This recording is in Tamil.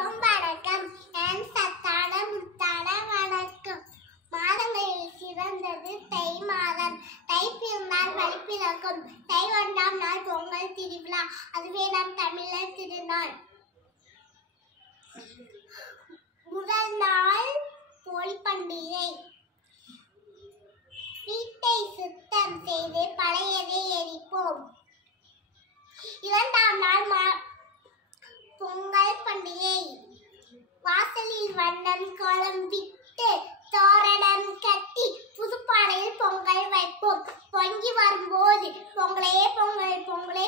அனைவருக்கும் வணக்கம். என் சத்தான முத்தான வணக்கம். மாதங்களில் சிறந்தது தை மாதம். தை பிறந்தால் வழி பிறக்கும். தை 1ஆம் நாள் பொங்கல் திருவிழா. அதுவே நம் தமிழர் திருநாள். முதல் நாள் போலி பண்டிகை. வீட்டை சுத்தம் செய்து பழையதை எரிப்போம். 2ஆம் நாள் பொங்கல் பண்டிகை. வாசலில் வண்ணம் கோலம் விட்டு தோரணம் கட்டி புதுப்பானையில் பொங்கல் வைப்போம். பொங்கி வரும்போது பொங்கலே பொங்கல் பொங்கலே